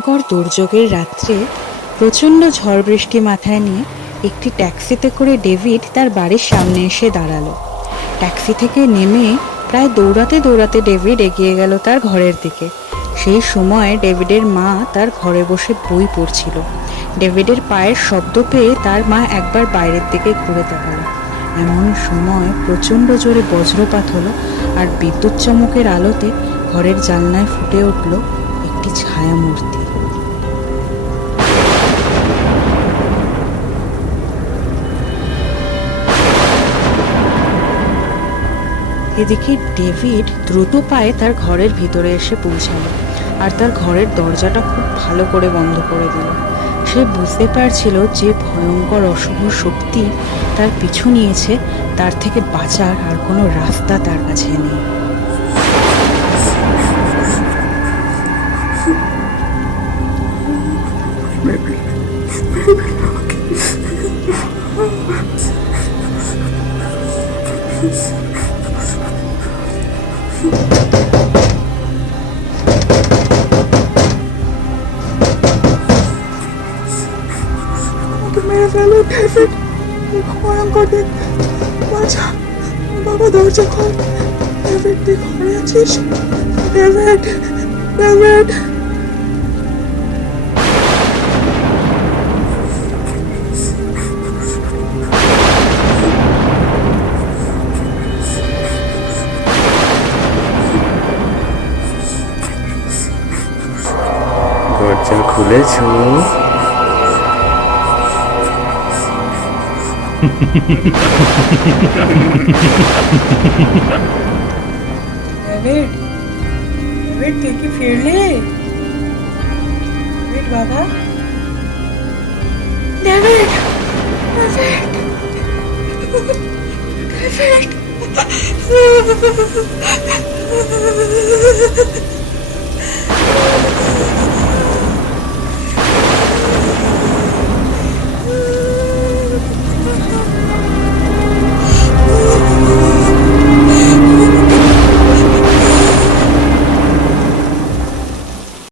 ভয়ঙ্কর দুর্যোগের রাত্রে প্রচণ্ড ঝড় বৃষ্টি মাথায় নিয়ে একটি ট্যাক্সিতে করে ডেভিড তার বাড়ির সামনে এসে দাঁড়ালো। ট্যাক্সি থেকে নেমে প্রায় দৌড়াতে দৌড়াতে ডেভিড এগিয়ে গেল তার ঘরের দিকে। সেই সময় ডেভিডের মা তার ঘরে বসে বই পড়ছিল। ডেভিডের পায়ের শব্দ পেয়ে তার মা একবার বাইরের দিকে ঘুরে তাকালো। এমন সময় প্রচণ্ড জোরে বজ্রপাত হলো, আর বিদ্যুৎ চমকের আলোতে ঘরের জানলায় ফুটে উঠল একটি ছায়ামূর্তি। এদিকে ডেভিড দ্রুত পায়ে তার ঘরের ভিতরে এসে পৌঁছালো, আর তার ঘরের দরজাটা খুব ভালো করে বন্ধ করে দিল। সে বুঝতে পারছিল যে ভয়ঙ্কর অশুভ শক্তি তার পিছু নিয়েছে, তার থেকে বাঁচার আর কোনো রাস্তা তার কাছে নেই। মেরে ফেলো ডেভিড, ভয়ঙ্কর দিন, বাঁচা বাবা, দরজা খোল। ডেভিড, তুই ঘরে আছিস? David, David. দরজা খুলেছো? ডেভিড, ডেভিড, তুই কি ফিরলি? ডেভিড বাবা, ডেভিড, ডেভিড, ডেভিড।